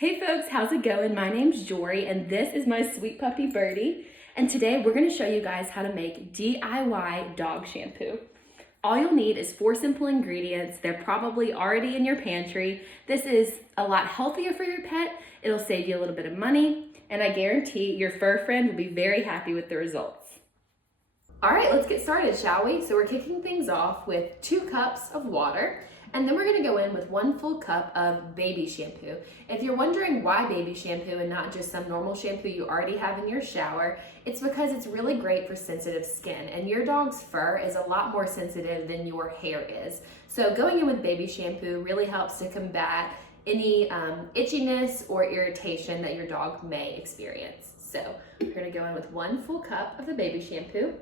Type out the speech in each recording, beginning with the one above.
Hey folks, how's it going? My name's Jory and this is my sweet puppy Birdie. And today we're gonna show you guys how to make DIY dog shampoo. All you'll need is 4 simple ingredients. They're probably already in your pantry. This is a lot healthier for your pet. It'll save you a little bit of money, and I guarantee your fur friend will be very happy with the results. All right, let's get started, shall we? So we're kicking things off with 2 cups of water. And then we're gonna go in with 1 full cup of baby shampoo. If you're wondering why baby shampoo and not just some normal shampoo you already have in your shower, it's because it's really great for sensitive skin, and your dog's fur is a lot more sensitive than your hair is. So going in with baby shampoo really helps to combat any itchiness or irritation that your dog may experience. So we're gonna go in with 1 full cup of the baby shampoo.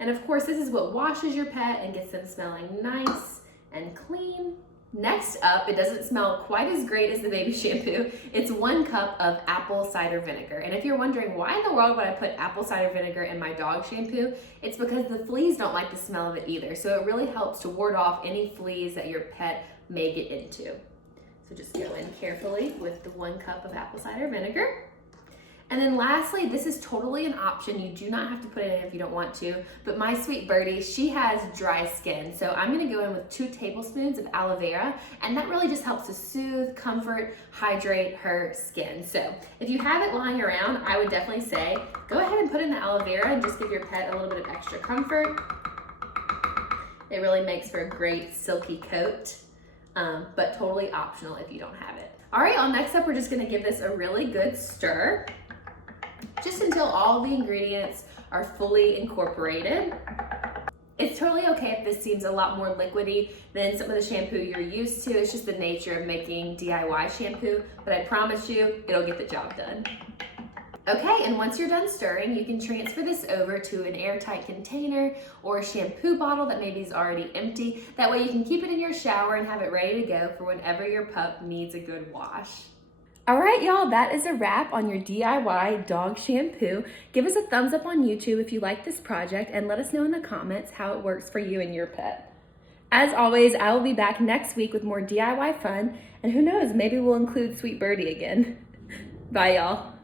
And of course, this is what washes your pet and gets them smelling nice and clean. Next up, it doesn't smell quite as great as the baby shampoo. It's 1 cup of apple cider vinegar. And if you're wondering why in the world would I put apple cider vinegar in my dog shampoo, it's because the fleas don't like the smell of it either. So it really helps to ward off any fleas that your pet may get into. So just go in carefully with the 1 cup of apple cider vinegar. And then lastly, this is totally an option. You do not have to put it in if you don't want to, but my sweet Birdie, she has dry skin. So I'm gonna go in with 2 tablespoons of aloe vera, and that really just helps to soothe, comfort, hydrate her skin. So if you have it lying around, I would definitely say, go ahead and put in the aloe vera and just give your pet a little bit of extra comfort. It really makes for a great silky coat, but totally optional if you don't have it. All right, next up, we're just gonna give this a really good stir, just until all the ingredients are fully incorporated. It's totally okay if this seems a lot more liquidy than some of the shampoo you're used to. It's just the nature of making DIY shampoo, but I promise you, it'll get the job done. Okay, and once you're done stirring, you can transfer this over to an airtight container or a shampoo bottle that maybe is already empty. That way you can keep it in your shower and have it ready to go for whenever your pup needs a good wash. All right, y'all, that is a wrap on your DIY dog shampoo. Give us a thumbs up on YouTube if you like this project, and let us know in the comments how it works for you and your pet. As always, I will be back next week with more DIY fun, and who knows, maybe we'll include Sweet Birdie again. Bye, y'all.